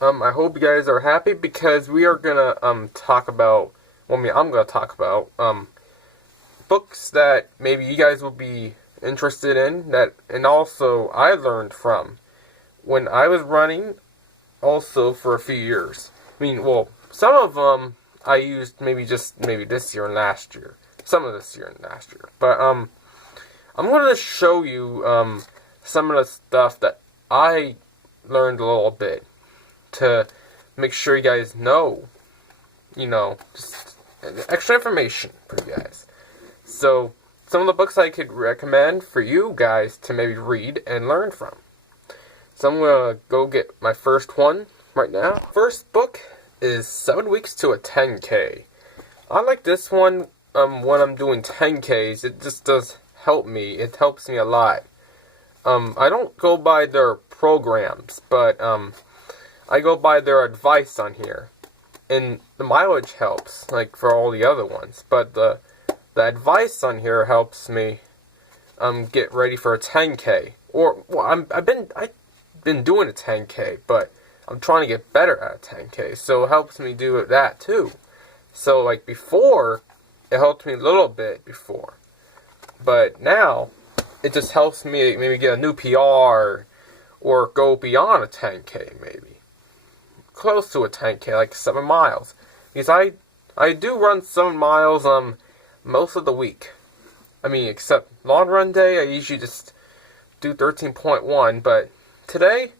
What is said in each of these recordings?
I hope you guys are happy because we are gonna talk about. I'm gonna talk about books that maybe you guys will be interested in that, and also I learned from when I was running. Also for a few years. Some of them I used maybe this year and last year. Some of this year and last year, but I'm gonna show you some of the stuff that I learned a little bit to make sure you guys know, just extra information for you guys. So, some of the books I could recommend for you guys to maybe read and learn from. So I'm gonna go get my first one right now. First book is 7 Weeks to a 10K. I like this one when I'm doing 10Ks. It just does help me. It helps me a lot. I don't go by their programs, but I go by their advice on here. And the mileage helps, like for all the other ones. But the advice on here helps me get ready for a 10K. I've been doing a 10K, but I'm trying to get better at a 10K. So it helps me do that too. So like before, it helped me a little bit before. But now, it just helps me maybe get a new PR or go beyond a 10K maybe. Close to a 10K, like 7 miles. Because I do run 7 miles most of the week. Except long run day, I usually just do 13.1. But today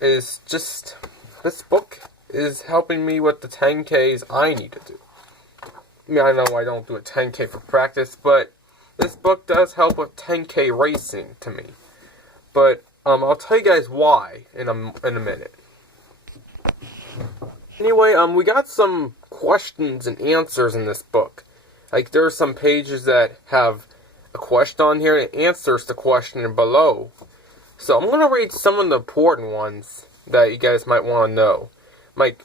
is just, this book is helping me with the 10Ks I need to do. I know I don't do a 10K for practice, but this book does help with 10K racing to me. But I'll tell you guys why in a minute. Anyway, we got some questions and answers in this book. Like, there are some pages that have a question on here and answers the question below. So I'm going to read some of the important ones that you guys might want to know. Like,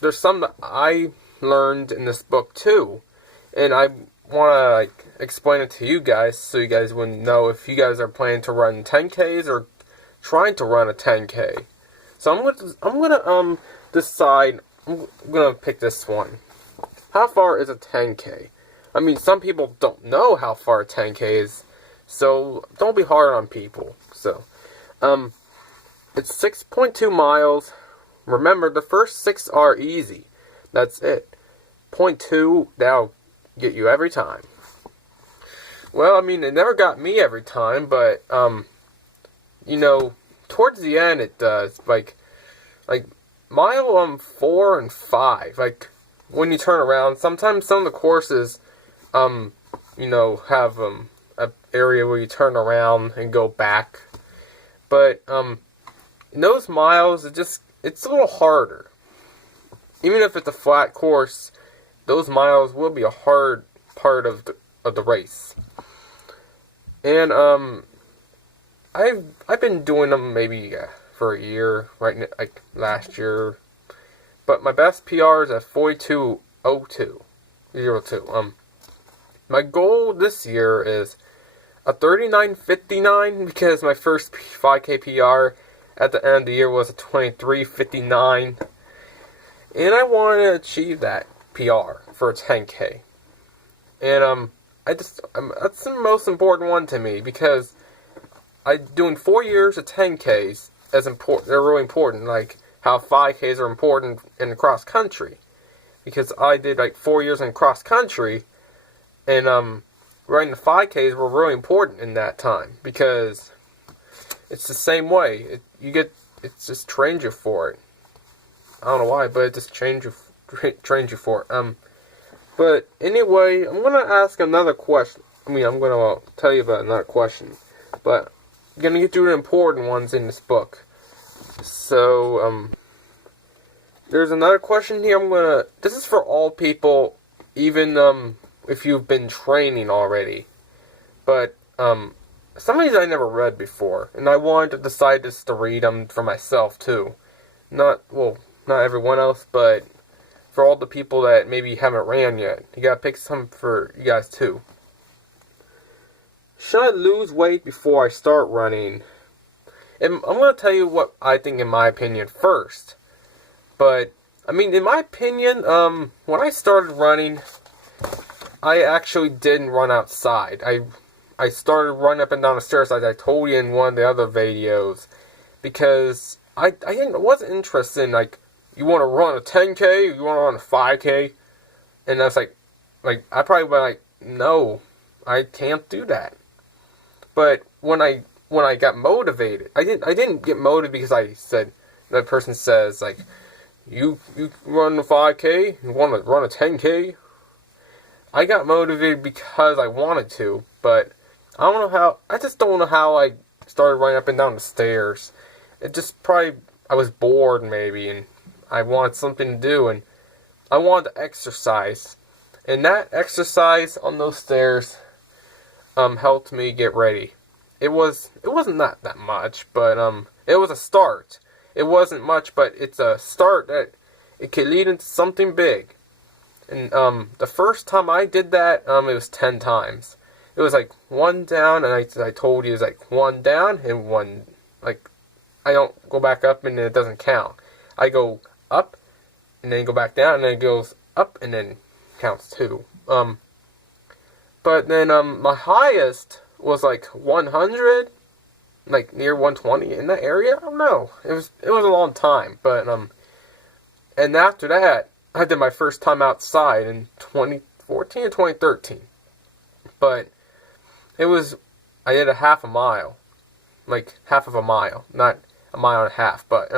there's some that I learned in this book too. And I want to explain it to you guys so you guys wouldn't know if you guys are planning to run 10Ks or trying to run a 10K. So I'm gonna decide. I'm gonna pick this one. How far is a 10K? Some people don't know how far a 10K is, so don't be hard on people. So, it's 6.2 miles. Remember, the first 6 are easy. That's it. 0.2, that'll get you every time. Well, it never got me every time, but towards the end it does. Like mile 4 and 5. Like when you turn around, sometimes some of the courses have a area where you turn around and go back. But in those miles, it's a little harder. Even if it's a flat course, those miles will be a hard part of the race. And I've been doing them maybe for a year, like last year. But my best PR is at 42:02. My goal this year is a 39:59 because my first 5K PR at the end of the year was a 23:59. And I want to achieve that PR for a 10K. And that's the most important one to me because I'm doing 4 years of 10Ks as important. They're really important, like how 5Ks are important in cross country. Because I did like 4 years in cross country, and running the 5Ks were really important in that time because it's the same way. It just trains you for it. I don't know why, but it just trains you for it. But anyway, I'm gonna ask another question. I'm gonna tell you about another question, but I'm gonna get to the important ones in this book. So there's another question here. This is for all people, even if you've been training already. But some of these I never read before, and I wanted to decide just to read them for myself too. Not everyone else, but for all the people that maybe haven't ran yet. You gotta pick some for you guys too. Should I lose weight before I start running? And I'm going to tell you what I think in my opinion first. But, I mean, in my opinion, when I started running, I actually didn't run outside. I started running up and down the stairs like I told you in one of the other videos. Because I wasn't interested in, like, you want to run a 10K, you want to run a 5K? And I was like, I probably went like, no, I can't do that. But when I got motivated, I didn't get motivated because that person says, like, you run a 5K, you want to run a 10K? I got motivated because I wanted to, but I just don't know how I started running up and down the stairs. It just probably, I was bored maybe, and I wanted something to do, and I wanted to exercise. And that exercise on those stairs helped me get ready. It wasn't that much, but it was a start. It wasn't much, but it's a start that it could lead into something big. And the first time I did that, it was 10 times. It was like one down, and I told you it was like one down and one, like, I don't go back up and then it doesn't count. I go up and then go back down, and then it goes up and then counts 2. But then my highest was like 100, like near 120 in that area. I don't know. It was a long time, but and after that, I did my first time outside in 2014 or 2013. But I did a half a mile, like half of a mile, not a mile and a half, but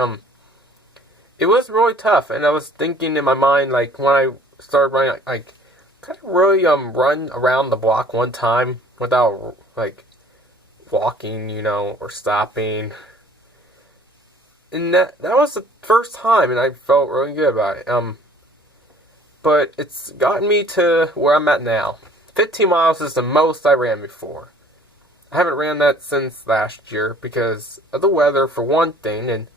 it was really tough. And I was thinking in my mind, like, when I started running, like, could I really run around the block one time without, like, walking, or stopping? And that was the first time, and I felt really good about it. But it's gotten me to where I'm at now. 15 miles is the most I ran before. I haven't ran that since last year because of the weather, for one thing, and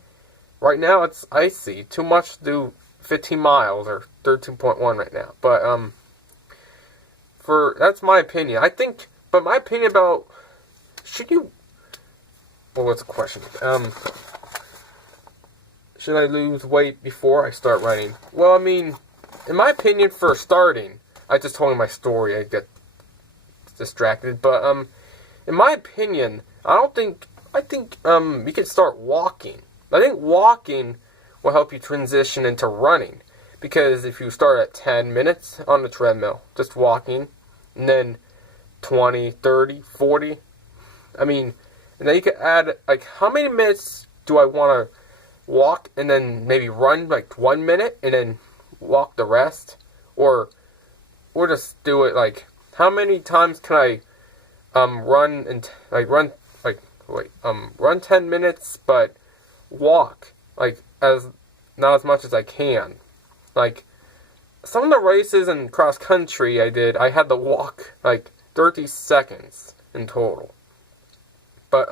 right now it's icy. Too much to do 15 miles, or 13.1 right now. But, that's my opinion. But my opinion about, what's the question? Should I lose weight before I start running? Well, I mean, in my opinion, for starting, I just told you my story, I get distracted, but, in my opinion, I think you can start walking. I think walking will help you transition into running. Because if you start at 10 minutes on the treadmill, just walking, and then 20, 30, 40, and then you could add, like, how many minutes do I want to walk, and then maybe run, like, 1 minute, and then walk the rest? Or just do it, like, how many times can I run 10 minutes, but walk, like, not as much as I can. Like, some of the races in cross country I had to walk, like, 30 seconds in total. But,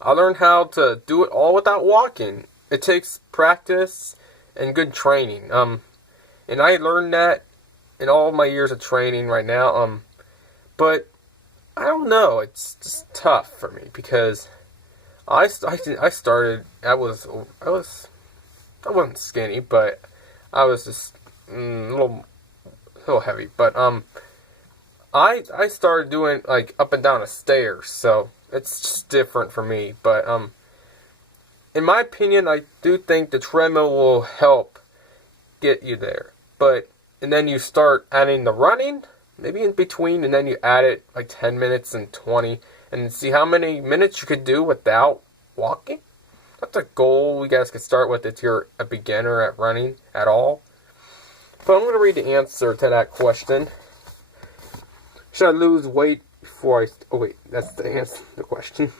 I learned how to do it all without walking. It takes practice and good training. And I learned that in all my years of training right now. But I don't know. It's just tough for me because I started. I wasn't skinny, but I was just a little heavy. But I started doing, like, up and down the stairs, so it's just different for me. But in my opinion, I do think the treadmill will help get you there. And then you start adding the running, maybe in between, and then you add it like 10 minutes and 20, and see how many minutes you could do without walking. That's a goal you guys could start with if you're a beginner at running at all. But I'm going to read the answer to that question. Should I lose weight before that's the answer to the question.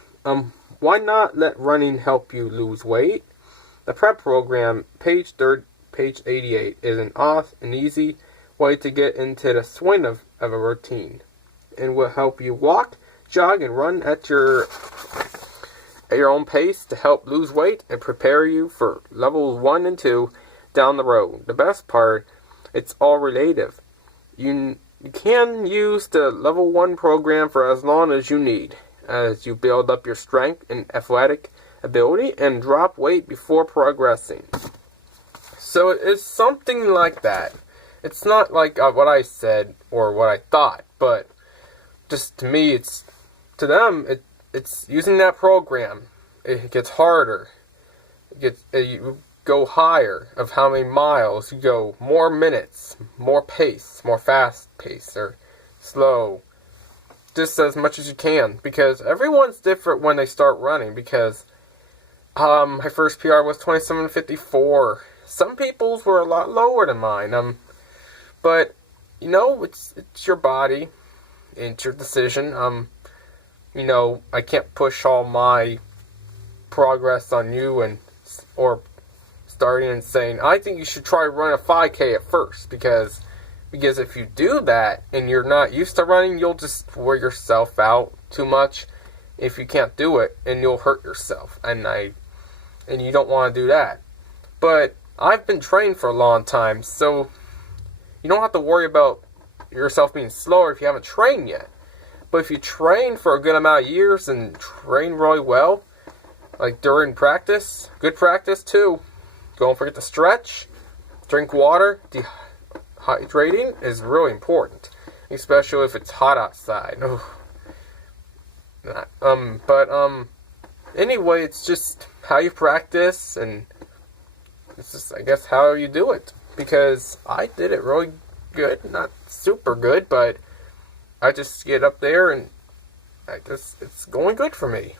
Why not let running help you lose weight? The prep program, page 88, is an easy way to get into the swing of a routine, and will help you walk, jog, and run at your own pace to help lose weight and prepare you for levels 1 and 2 down the road. The best part, it's all relative. You can use the level 1 program for as long as you need, as you build up your strength and athletic ability and drop weight before progressing. So it's something like that. It's not like what I said or what I thought, but just to me, to them, it's using that program. It gets harder. You go higher of how many miles. You go more minutes, more pace, more fast pace, or slow. Just as much as you can, because everyone's different when they start running. Because my first PR was 27:54. Some people's were a lot lower than mine. But it's your body, it's your decision. I can't push all my progress on you or starting and saying, I think you should try run a 5K at first, because if you do that and you're not used to running, you'll just wear yourself out too much if you can't do it, and you'll hurt yourself, and you don't want to do that. But I've been trained for a long time, so you don't have to worry about yourself being slower if you haven't trained yet. But if you train for a good amount of years and train really well, like during practice, good practice too, don't forget to stretch, drink water. Dehydrating is really important, especially if it's hot outside. Anyway, it's just how you practice, and it's just, I guess, how you do it. Because I did it really good, not super good, but I just get up there and it's going good for me.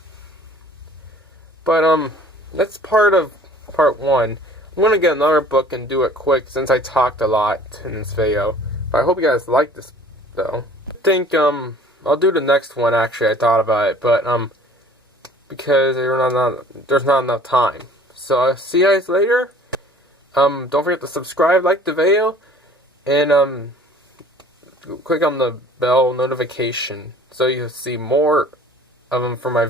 But that's part of part one. I'm gonna get another book and do it quick since I talked a lot in this video. But I hope you guys like this though. I think I'll do the next one. Actually, I thought about it, but because there's not enough time. So I'll see you guys later. Don't forget to subscribe, like the video, and click on the bell notification so you see more of them for my